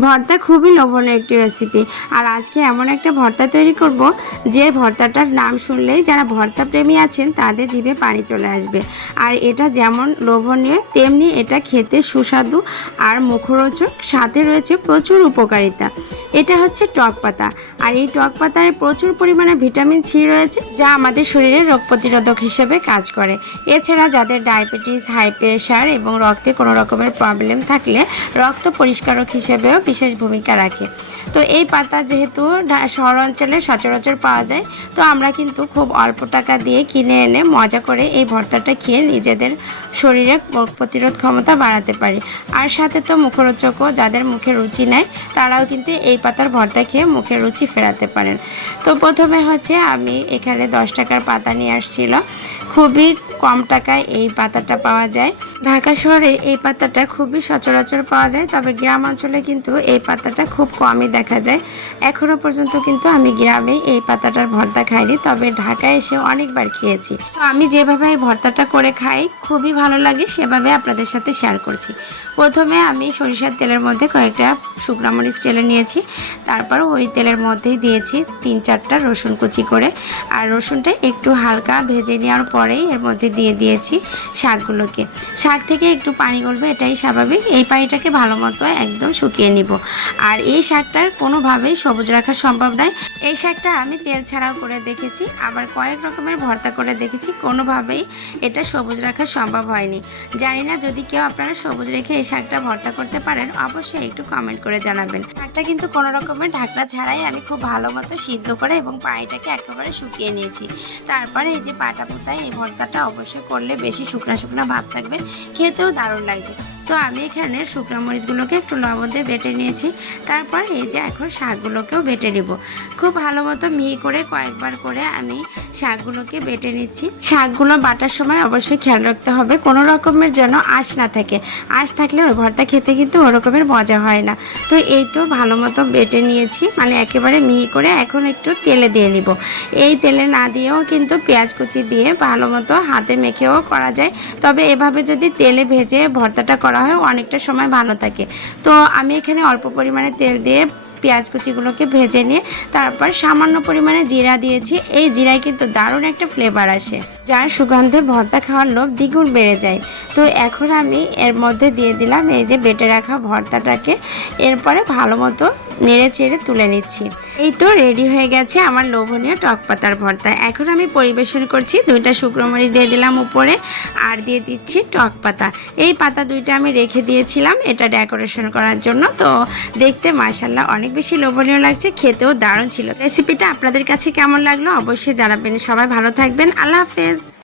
ভর্তা খুবই লোভনীয় একটি রেসিপি আর আজকে এমন একটা ভর্তা তৈরি করব, যে ভর্তাটার নাম শুনলেই যারা ভর্তা প্রেমী আছেন, তাদের জিভে পানি চলে আসবে। আর এটা যেমন লোভনীয়, তেমনি এটা খেতে সুস্বাদু আর মুখরোচক, সাথে রয়েছে প্রচুর উপকারিতা। এটা হচ্ছে টক পাতা। আর এই টক পাতায় প্রচুর পরিমাণে ভিটামিন সি রয়েছে, যা আমাদের শরীরে রোগ প্রতিরোধক হিসেবে কাজ করে। এছাড়া যাদের ডায়াবেটিস, হাই প্রেশার এবং রক্তে কোনো রকমের প্রবলেম থাকলে রক্ত পরিষ্কারক হিসেবেও বিশেষ ভূমিকা রাখে। তো এই পাতা যেহেতু শহর অঞ্চলে সচরাচর পাওয়া যায়, তো আমরা কিন্তু খুব অল্প টাকা দিয়ে কিনে এনে মজা করে এই ভর্তাটা খেয়ে নিজেদের শরীরে রোগ প্রতিরোধ ক্ষমতা বাড়াতে পারি। আর সাথে তো মুখরোচকও, যাদের মুখে রুচি নেয় তারাও কিন্তু এই পাতার ভর্তা খেয়ে মুখে রুচি ফেরাতে পারেন। তো প্রথমে হচ্ছে আমি এখানে দশ টাকার পাতা নিয়ে আসছিল। খুবই কম টাকায় এই পাতাটা পাওয়া যায়। ঢাকা শহরে এই পাতাটা খুবই সচরাচর পাওয়া যায়, তবে গ্রাম অঞ্চলে কিন্তু এই পাতাটা খুব কমই দেখা যায়। এখনও পর্যন্ত কিন্তু আমি গ্রামে এই পাতাটার ভর্তা খাইনি, তবে ঢাকায় এসে অনেকবার খেয়েছি। তো আমি যেভাবে এই ভর্তাটা করে খাই, খুবই ভালো লাগে, সেভাবে আপনাদের সাথে শেয়ার করছি। প্রথমে আমি সরিষার তেলের মধ্যে কয়েকটা শুকনা মরিচ তেলে নিয়েছি, তারপর ওই তেলের মধ্যেই দিয়েছি তিন চারটা রসুন কুচি করে। আর রসুনটা একটু হালকা ভেজে নেওয়ার পরেই এর মধ্যে দিয়ে দিয়েছি শাকগুলোকে। শাক থেকে একটু পানি গলবে, এটাই স্বাভাবিক। এই পানিটাকে ভালো মতো একদম শুকিয়ে নিব। আর এই শাকটার কোনোভাবেই সবুজ রাখা সম্ভব নয়। এই শাকটা আমি তেল ছাড়াও করে দেখেছি, আবার কয়েক রকমের ভর্তা করে দেখেছি, কোনোভাবেই এটা সবুজ রাখা সম্ভব হয়নি। জানি না যদি কেউ আপনারা সবুজ রেখে এই শাকটা ভর্তা করতে পারেন, অবশ্যই একটু কমেন্ট করে জানাবেন। শাকটা কিন্তু কোনো রকমের ঢাকনা ছাড়াই আমি খুব ভালো মতো সিদ্ধ করে এবং পানিটাকে একেবারে শুকিয়ে নিয়েছি। তারপরে এই যে পাটা পোতায় এই ভর্তাটা অবশ্যই করলে বেশি শুকনা শুকনা ভাব থাকবে, খেতেও দারুণ লাগবে। তো আমি এখানে শুকনো মরিচগুলোকে একটু লবণ দিয়ে বেটে নিয়েছি, তারপর এই যে এখন শাকগুলোকেও বেটে নিব। খুব ভালো মতো মিহি করে কয়েকবার করে আমি শাকগুলোকে বেটে নিচ্ছি। শাকগুলো বাটার সময় অবশ্যই খেয়াল রাখতে হবে। কোনো রকমের যেন আঁশ না থাকে। আঁশ থাকলে ওই ভর্তা খেতে কিন্তু ওরকমের মজা হয় না। তো এই তো ভালো মতো বেটে নিয়েছি। মানে একেবারে মিহি করে এখন একটু তেলে দিয়ে নিব। এই তেলে না দিয়েও কিন্তু পেঁয়াজ কুচি দিয়ে ভালো মতো হাতে মেখেও করা যায়। তবে এভাবে যদি তেলে ভেজে ভর্তাটা করা হয়, অনেকটা সময় ভালো থাকে। তো আমি এখানে অল্প পরিমাণে তেল দিয়ে পেঁয়াজ কুচিগুলোকে ভেজে নিয়ে তারপর সামান্য পরিমাণে জিরা দিয়েছি। এই জিরায় কিন্তু দারুণ একটা ফ্লেভার আসে। যার সুগন্ধে ভর্তা খাওয়ার লোভ দ্বিগুণ বেড়ে যায়। তো এখন আমি এর মধ্যে দিয়ে দিলাম এই যে বেটে রাখা ভর্তাটাকে। এরপরে ভালো মতো নেড়ে চেড়ে তুলে নিচ্ছি। এই তো রেডি হয়ে গেছে আমার লোভনীয় টক পাতার ভর্তা। এখন আমি পরিবেশন করছি, দুইটা শুকনো মরিচ দিয়ে দিলাম উপরে আর দিয়ে দিচ্ছি টক পাতা। এই পাতা দুইটা আমি রেখে দিয়েছিলাম, এটা ডেকোরেশন করার জন্য। তো দেখতে মাসাল্লাহ অনেক বেশি লোভনীয় লাগছে, খেতেও দারুণ ছিল। রেসিপিটা আপনাদের কাছে কেমন লাগল অবশ্যই জানাবেন। সবাই ভালো থাকবেন, আল্লাহ হাফেজ।